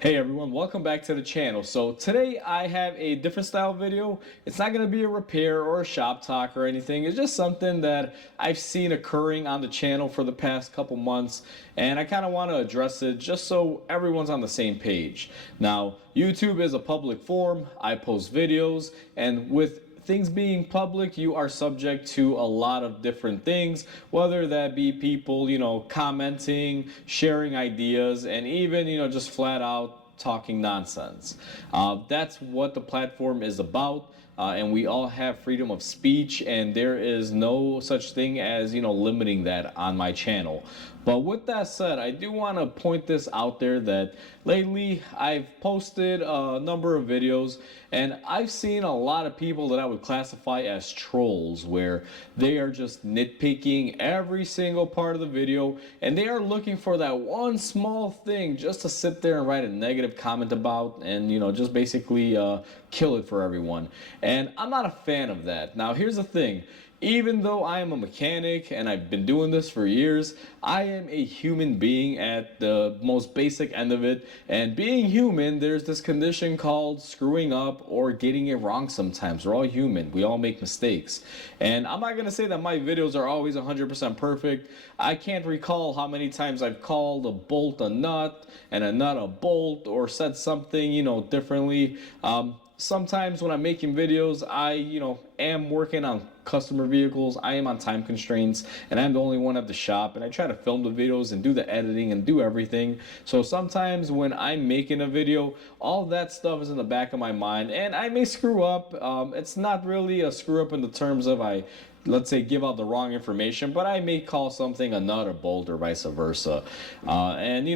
Hey everyone, welcome back to the channel. So today I have a different style video. It's not going to be a repair or a shop talk or anything. It's just something that I've seen occurring on the channel for the past couple months, and I kind of want to address it just so everyone's on the same page. Now, YouTube is a public forum. I post videos, and with things being public, you are subject to a lot of different things, whether that be people, commenting, sharing ideas, and even, just flat out talking nonsense. That's what the platform is about. And we all have freedom of speech, and there is no such thing as limiting that on my channel. But with that said, I do want to point this out there that lately I've posted a number of videos, and I've seen a lot of people that I would classify as trolls, where they are just nitpicking every single part of the video, and they are looking for that one small thing just to sit there and write a negative comment about, and just basically kill it for everyone. And I'm not a fan of that. Now, here's the thing. Even though I am a mechanic and I've been doing this for years, I am a human being at the most basic end of it. And being human, there's this condition called screwing up or getting it wrong sometimes. We're all human. We all make mistakes. And I'm not going to say that my videos are always 100% perfect. I can't recall how many times I've called a bolt a nut and a nut a bolt, or said something, differently. Sometimes when I'm making videos, I, am working on customer vehicles. I am on time constraints, and I'm the only one at the shop, and I try to film the videos and do the editing and do everything. So sometimes when I'm making a video, all that stuff is in the back of my mind, and I may screw up. It's not really a screw up in the terms of let's say, give out the wrong information, but I may call something a nut or bolt or vice versa. And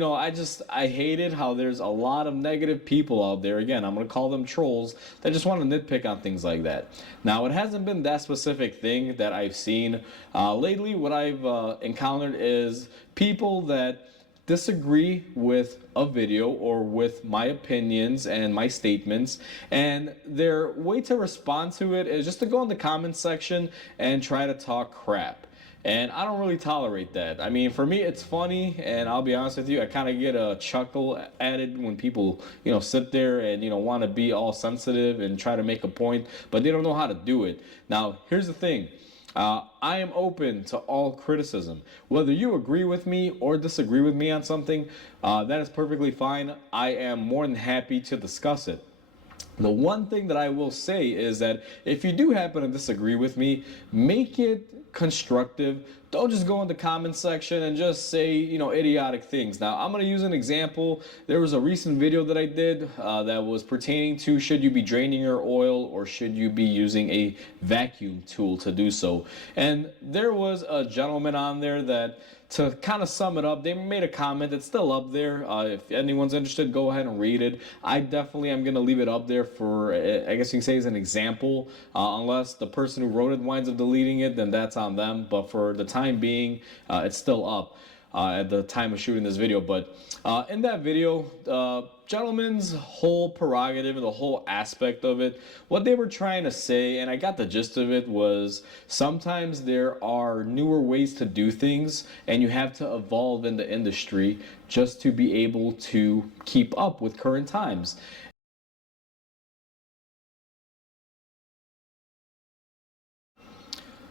I hated how there's a lot of negative people out there. Again, I'm going to call them trolls that just want to nitpick on things like that. Now, it hasn't been that specific thing that I've seen. Lately, what I've encountered is people that disagree with a video or with my opinions and my statements, and their way to respond to it is just to go in the comments section and try to talk crap. And I don't really tolerate that. I mean, for me, it's funny, and I'll be honest with you, I kind of get a chuckle at it when people, sit there and, want to be all sensitive and try to make a point, but they don't know how to do it. Now, here's the thing. I am open to all criticism. Whether you agree with me or disagree with me on something, that is perfectly fine. I am more than happy to discuss it. The one thing that I will say is that if you do happen to disagree with me, make it constructive. Don't just go in the comment section and just say, idiotic things. Now, I'm going to use an example. There was a recent video that I did that was pertaining to should you be draining your oil or should you be using a vacuum tool to do so. And there was a gentleman on there that, to kind of sum it up, they made a comment that's still up there. If anyone's interested, go ahead and read it. I definitely am going to leave it up there for, I guess you can say, as an example. Unless the person who wrote it winds up deleting it, then that's on them. But for the time being, it's still up at the time of shooting this video. But in that video, gentleman's whole prerogative and the whole aspect of it, what they were trying to say, and I got the gist of it, was sometimes there are newer ways to do things, and you have to evolve in the industry just to be able to keep up with current times.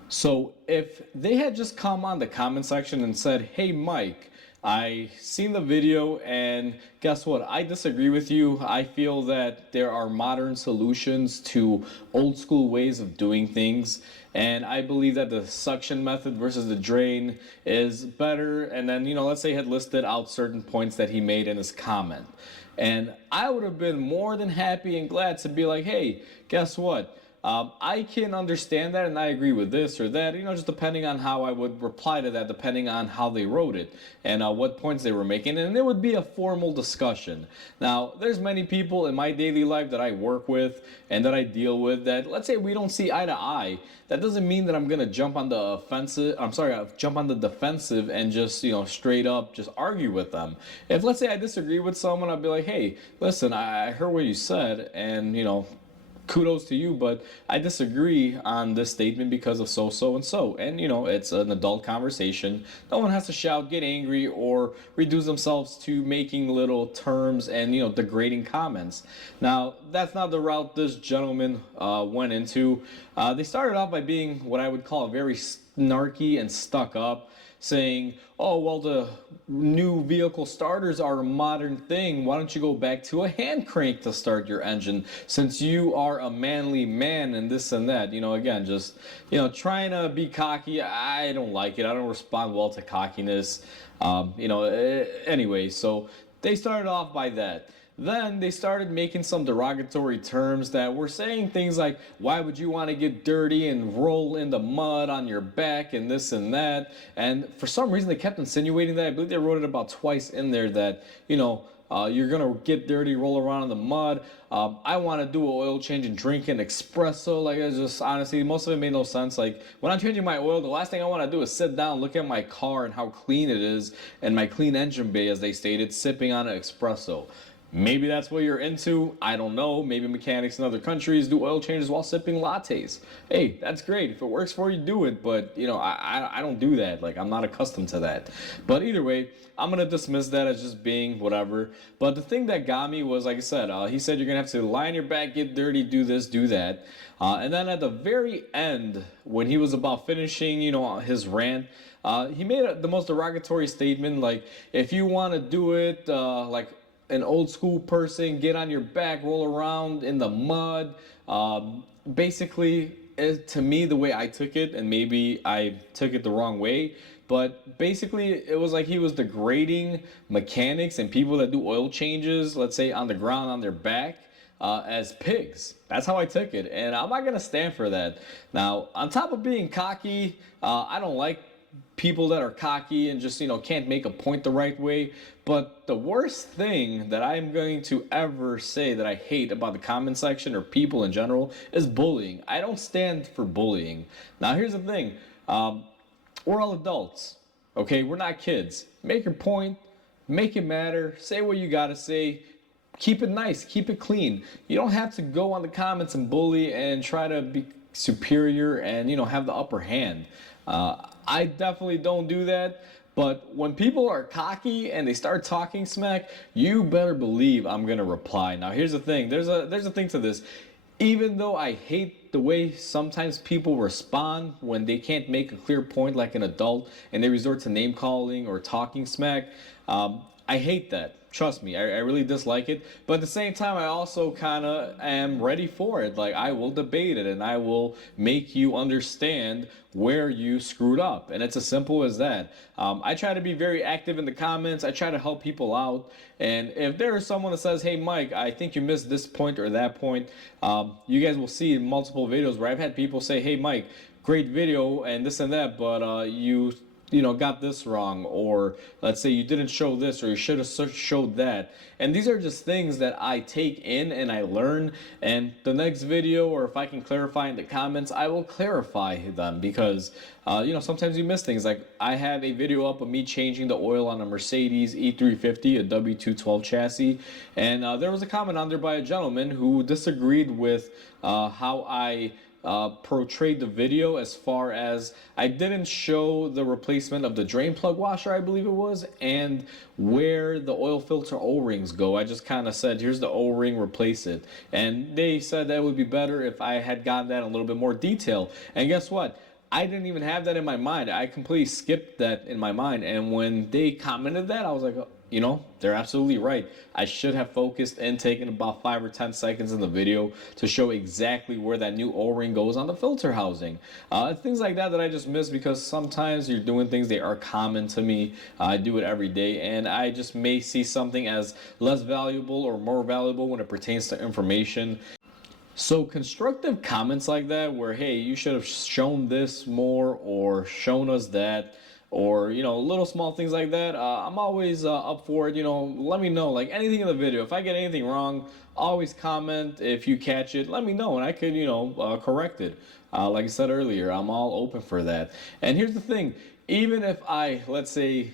So if they had just come on the comment section and said, "Hey Mike, I seen the video, and guess what? I disagree with you. I feel that there are modern solutions to old school ways of doing things, and I believe that the suction method versus the drain is better." And then, let's say he had listed out certain points that he made in his comment. And I would have been more than happy and glad to be like, "Hey, guess what? I can understand that, and I agree with this or that," just depending on how I would reply to that, depending on how they wrote it and what points they were making, and it would be a formal discussion. Now, there's many people in my daily life that I work with and that I deal with that, let's say we don't see eye to eye. That doesn't mean that I'm gonna jump on the offensive. Jump on the defensive and just straight up just argue with them. If, let's say, I disagree with someone, I'll be like, "Hey, listen, I heard what you said, and kudos to you, but I disagree on this statement because of so and so. And it's an adult conversation. No one has to shout, get angry, or reduce themselves to making little terms and degrading comments. Now that's not the route this gentleman went into. They started off by being what I would call very snarky and stuck up, saying, oh, well, the new vehicle starters are a modern thing. Why don't you go back to a hand crank to start your engine since you are a manly man and this and that? Again, just, trying to be cocky. I don't like it. I don't respond well to cockiness. Anyway, so they started off by that. Then they started making some derogatory terms that were saying things like, why would you want to get dirty and roll in the mud on your back and this and that? And for some reason they kept insinuating that. I believe they wrote it about twice in there that, you're going to get dirty, roll around in the mud. I want to do an oil change and drink an espresso. Like, it's just, honestly, most of it made no sense. Like, when I'm changing my oil, the last thing I want to do is sit down, look at my car and how clean it is, and my clean engine bay, as they stated, sipping on an espresso. Maybe that's what you're into. I don't know. Maybe mechanics in other countries do oil changes while sipping lattes. Hey, that's great. If it works for you, do it. But, I don't do that. Like, I'm not accustomed to that. But either way, I'm going to dismiss that as just being whatever. But the thing that got me was, like I said, he said you're going to have to lie on your back, get dirty, do this, do that. And then at the very end, when he was about finishing, his rant, he made the most derogatory statement, like, if you want to do it, like, an old school person, get on your back, roll around in the mud. Basically, to me, the way I took it, and maybe I took it the wrong way, but basically it was like he was degrading mechanics and people that do oil changes, let's say on the ground on their back, as pigs. That's how I took it, and I'm not gonna stand for that. Now, on top of being cocky, I don't like people that are cocky and just can't make a point the right way. But the worst thing that I'm going to ever say that I hate about the comment section or people in general is bullying. I don't stand for bullying. Now here's the thing, we're all adults, okay? We're not kids. Make your point, make it matter, say what you gotta say. Keep it nice, keep it clean. You don't have to go on the comments and bully and try to be superior and have the upper hand. I definitely don't do that. But when people are cocky and they start talking smack, you better believe I'm gonna reply. Now here's the thing. There's a thing to this. Even though I hate the way sometimes people respond when they can't make a clear point like an adult and they resort to name calling or talking smack, I hate that. Trust me, I really dislike it. But at the same time, I also kind of am ready for it. Like, I will debate it and I will make you understand where you screwed up. And it's as simple as that. I try to be very active in the comments. I try to help people out. And if there is someone that says, hey, Mike, I think you missed this point or that point, you guys will see in multiple videos where I've had people say, hey, Mike, great video and this and that, but you got this wrong, or let's say you didn't show this, or you should have showed that. And these are just things that I take in and I learn, and the next video, or if I can clarify in the comments, I will clarify them, because sometimes you miss things. Like, I have a video up of me changing the oil on a Mercedes E350, a W212 chassis, and there was a comment on there by a gentleman who disagreed with how I portrayed the video, as far as I didn't show the replacement of the drain plug washer, I believe it was, and where the oil filter O-rings go. I just kind of said, here's the O-ring, replace it. And they said that it would be better if I had gotten that in a little bit more detail. And guess what? I didn't even have that in my mind. I completely skipped that in my mind. And when they commented that, I was like, they're absolutely right. I should have focused and taken about 5 or 10 seconds in the video to show exactly where that new O-ring goes on the filter housing. Things like that I just miss, because sometimes you're doing things, they are common to me. I do it every day, and I just may see something as less valuable or more valuable when it pertains to information. So constructive comments like that, where, hey, you should have shown this more or shown us that, or little small things like that, I'm always up for it. Let me know, like, anything in the video. If I get anything wrong, always comment. If you catch it, let me know and I could correct it. Like I said earlier, I'm all open for that. And here's the thing, even if I, let's say,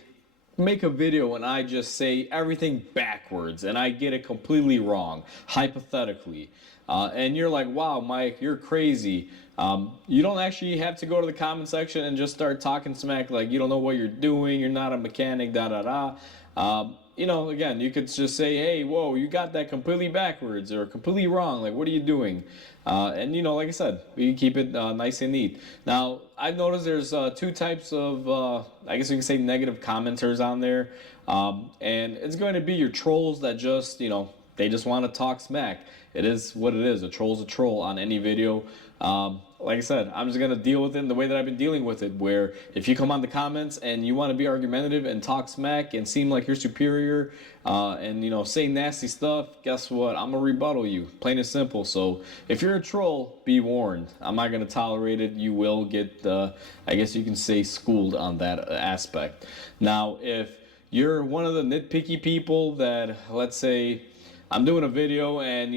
make a video and I just say everything backwards and I get it completely wrong, hypothetically, and you're like, wow, Mike, you're crazy. You don't actually have to go to the comment section and just start talking smack like you don't know what you're doing, you're not a mechanic, da da da. Again, you could just say, hey, whoa, you got that completely backwards or completely wrong. Like, what are you doing? Like I said, we keep it nice and neat. Now, I've noticed there's two types of, I guess you can say, negative commenters on there. And it's going to be your trolls that just, they just want to talk smack. It is what it is. A troll's a troll on any video. Like I said, I'm just going to deal with it in the way that I've been dealing with it, where if you come on the comments and you want to be argumentative and talk smack and seem like you're superior and say nasty stuff, guess what? I'm going to rebuttal you, plain and simple. So if you're a troll, be warned. I'm not going to tolerate it. You will get, I guess you can say, schooled on that aspect. Now, if you're one of the nitpicky people that, let's say, I'm doing a video and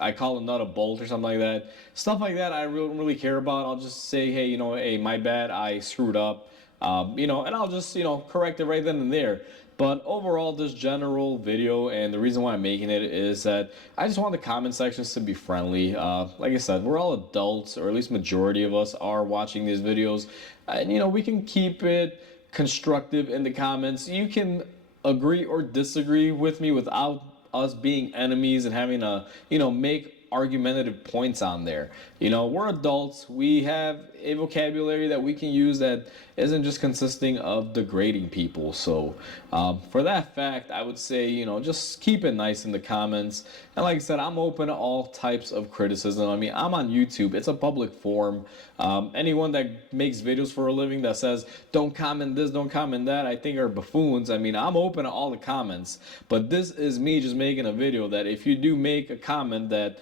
I call a nut a bolt or something like that. Stuff like that I don't really care about. I'll just say, hey, hey, my bad, I screwed up. And I'll just correct it right then and there. But overall, this general video, and the reason why I'm making it is that I just want the comment sections to be friendly. Like I said, we're all adults, or at least majority of us are watching these videos, and we can keep it constructive in the comments. You can agree or disagree with me without us being enemies and having to, make argumentative points on there. We're adults. We have a vocabulary that we can use that isn't just consisting of degrading people. So for that fact, I would say, just keep it nice in the comments. And like I said, I'm open to all types of criticism. I mean, I'm on YouTube. It's a public forum. Anyone that makes videos for a living that says, don't comment this, don't comment that, I think are buffoons. I mean, I'm open to all the comments. But this is me just making a video that if you do make a comment that,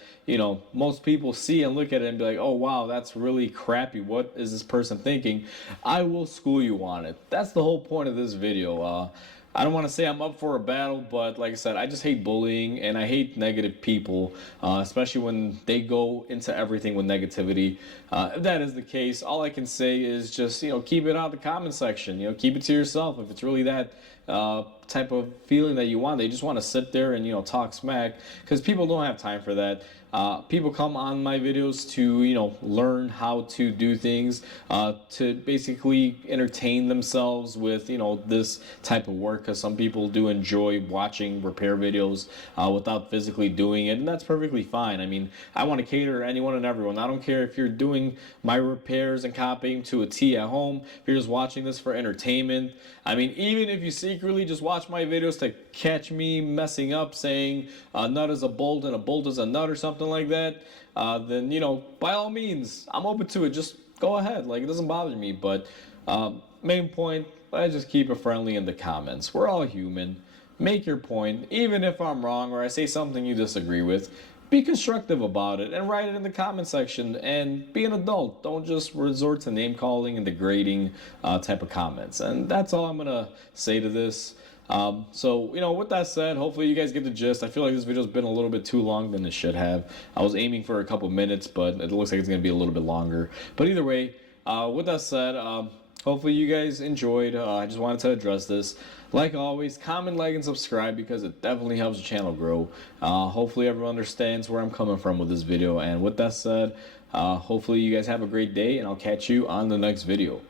most people see and look at it and be like, oh, wow, that's really crappy. What is this person thinking? I will school you on it. That's the whole point of this video. I don't want to say I'm up for a battle, but like I said, I just hate bullying and I hate negative people, especially when they go into everything with negativity. If that is the case, all I can say is just, keep it out of the comment section. Keep it to yourself. If it's really that type of feeling that you want, they just want to sit there and, talk smack, because people don't have time for that. People come on my videos to, learn how to do things, to basically entertain themselves with, this type of work, because some people do enjoy watching repair videos without physically doing it, and that's perfectly fine. I mean, I want to cater to anyone and everyone. I don't care if you're doing my repairs and copying to a T at home, if you're just watching this for entertainment. I mean, even if you secretly just watch my videos to catch me messing up, saying a nut is a bolt and a bolt is a nut or something like that, then by all means, I'm open to it. Just go ahead, like, it doesn't bother me. But main point, I just keep it friendly in the comments. We're all human. Make your point, even if I'm wrong or I say something you disagree with. Be constructive about it and write it in the comment section, and be an adult. Don't just resort to name calling and degrading type of comments. And that's all I'm gonna say to this. With that said, hopefully you guys get the gist. I feel like this video's been a little bit too long than it should have. I was aiming for a couple minutes, but it looks like it's going to be a little bit longer. But either way, with that said, hopefully you guys enjoyed. I just wanted to address this. Like always, comment, like, and subscribe, because it definitely helps the channel grow. Hopefully everyone understands where I'm coming from with this video. And with that said, hopefully you guys have a great day, and I'll catch you on the next video.